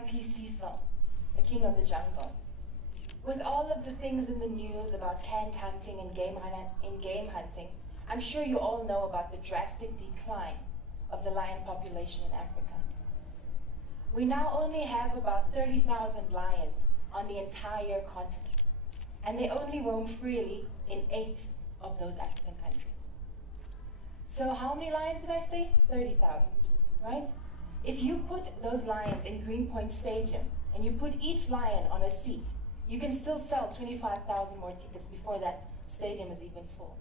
VIP Cecil, the king of the jungle. With all of the things in the news about canned hunting and game hunting, I'm sure you all know about the drastic decline of the lion population in Africa. We now only have about 30,000 lions on the entire continent, and they only roam freely in 8 of those African countries. So how many lions did I say? 30,000, right? If you put those lions in Greenpoint Stadium and you put each lion on a seat, you can still sell 25,000 more tickets before that stadium is even full.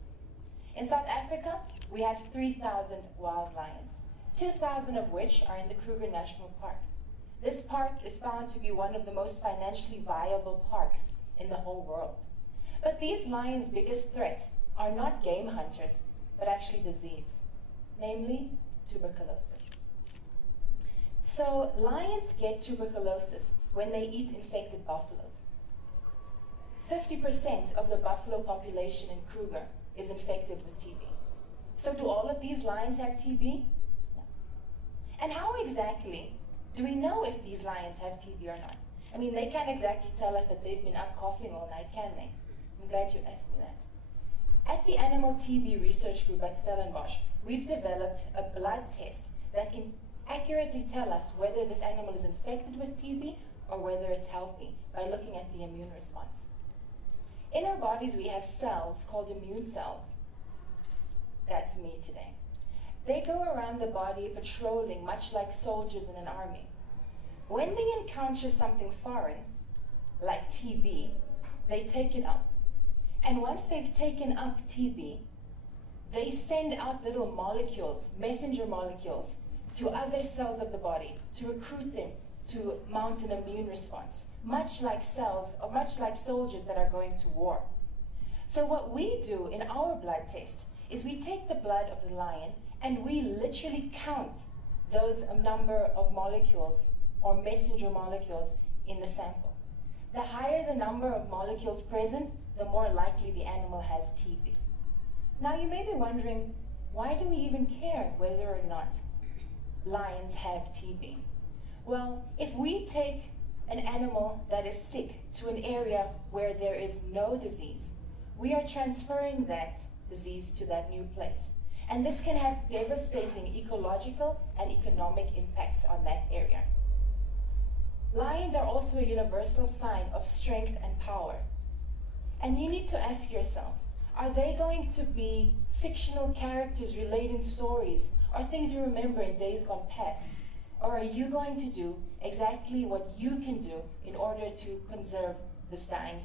In South Africa, we have 3,000 wild lions, 2,000 of which are in the Kruger National Park. This park is found to be one of the most financially viable parks in the whole world. But these lions' biggest threat are not game hunters, but actually disease, namely tuberculosis. So lions get tuberculosis when they eat infected buffaloes. 50% of the buffalo population in Kruger is infected with TB. So do all of these lions have TB? No. And how exactly do we know if these lions have TB or not? I mean, they can't exactly tell us that they've been up coughing all night, can they? I'm glad you asked me that. At the Animal TB Research Group at Stellenbosch, we've developed a blood test that can accurately tell us whether this animal is infected with TB or whether it's healthy by looking at the immune response. In our bodies, we have cells called immune cells. That's me today. They go around the body patrolling, much like soldiers in an army. When they encounter something foreign, like TB, they take it up. And once they've taken up TB, they send out little molecules, messenger molecules, to other cells of the body to recruit them to mount an immune response, much like soldiers that are going to war. So what we do in our blood test is we take the blood of the lion and we literally count those number of molecules or messenger molecules in the sample. The higher the number of molecules present, the more likely the animal has TB. Now you may be wondering, why do we even care whether or not lions have TB? Well, if we take an animal that is sick to an area where there is no disease, we are transferring that disease to that new place. And this can have devastating ecological and economic impacts on that area. Lions are also a universal sign of strength and power. And you need to ask yourself, are they going to be fictional characters relating stories or things you remember in days gone past? Or are you going to do exactly what you can do in order to conserve this dying?